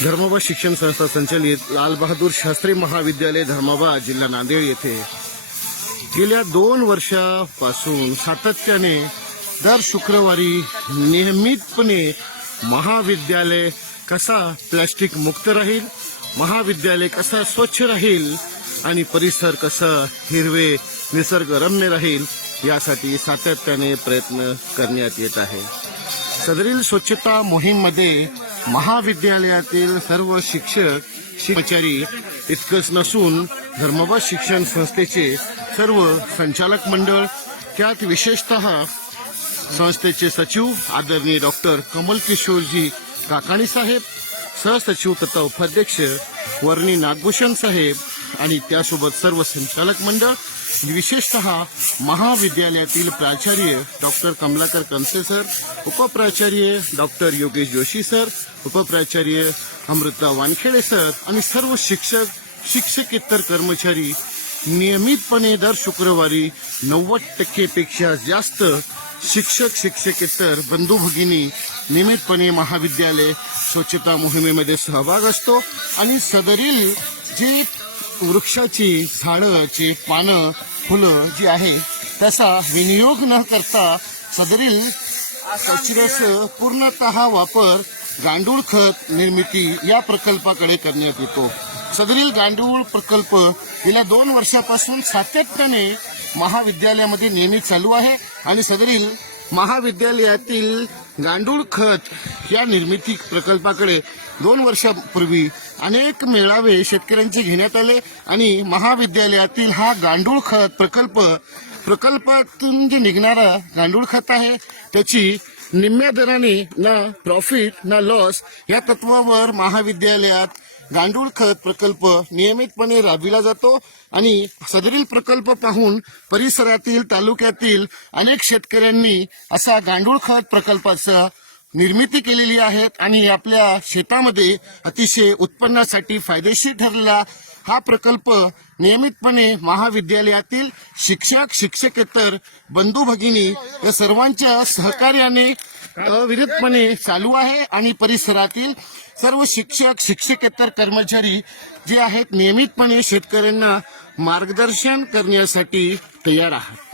धर्माबाद शिक्षण संस्था संचालित लाल बहादूर शास्त्री महाविद्यालय धर्माबाद जिल्हा नांदेड येथे गेल्या 2 वर्षापासून सातत्याने दर शुक्रवारी नियमितपणे महाविद्यालय कसा प्लास्टिक मुक्त राहील, महाविद्यालय कसा स्वच्छ राहील आणि परिसर कसा हिरवे निसर्गरम्य राहील यासाठी सातत्याने प्रयत्न करण्यात येत आहे। सदरील स्वच्छता मोहीममध्ये महाविद्यालयातील सर्व शिक्षक कर्मचारी इतकंच नसून धर्माबाद शिक्षण संस्थेचे सर्व संचालक मंडळ, त्यात विशेषतः संस्थेचे सचिव आदरणीय डॉक्टर कमल किशोरजी काकाणी साहेब, सहसचिव तथा उपाध्यक्ष वर्णी नागभूषण साहेब आणि त्यासोबत सर्व संचालक मंडळ, विशेषतः महाविद्यालयातील प्राचार्य डॉक्टर कमलाकर कंसे सर, उपप्राचार्य डॉक्टर योगेश जोशी सर, उपप्राचार्य अमृता वानखेडे सर आणि सर्व शिक्षक शिक्षकेतर कर्मचारी नियमितपणे दर शुक्रवारी 90% पेक्षा जास्त शिक्षक शिक्षकेतर बंधू भगिनी नियमितपणे महाविद्यालय स्वच्छता मोहिमेमध्ये सहभाग असतो आणि सदरील जे वृक्षाची झाडाची पानं फुलं जी आहे त्याचा विनियोग न करता सदरील कचऱ्याचं पूर्णतः वापर गांडूळ खत निर्मिती या प्रकल्पाकडे करण्यात येतो। सदरील गांडूळ प्रकल्प गेल्या 2 वर्षापासून सातत्याने महाविद्यालयामध्ये नेहमी चालू आहे आणि सदरील महाविद्यालयातील गांडूळ खत या निर्मिती प्रकल्पाकडे 2 वर्षापूर्वी अनेक मेळावे शेतकऱ्यांचे घेण्यात आले आणि महाविद्यालयातील हा गांडूळ खत प्रकल्पातून जे निघणारा गांडूळ खत आहे त्याची निम्म्या दराने ना प्रॉफिट ना लॉस या तत्वावर महाविद्यालयात गांडूळ खत प्रकल्प नियमितपणे राबविला जातो आणि सदरील प्रकल्प पाहून परिसरातील तालुक्यातील अनेक शेतकऱ्यांनी असा गांडूळ खत प्रकल्पाचा निर्मिती केलेली आहे आणि आपल्या शेतामध्ये अतिशय उत्पन्नासाठी फायदेशीर ठरलेला हा प्रकल्प नियमितपणे महाविद्यालयातील शिक्षक शिक्षकेतर बंधू भगिनी या सर्वांच्या सहकार्याने अविरतपणे चालू आहे आणि परिसरातील सर्व शिक्षक शिक्षकेतर कर्मचारी जे आहेत नियमितपणे शेतकऱ्यांना मार्गदर्शन करण्यासाठी तयार आहेत।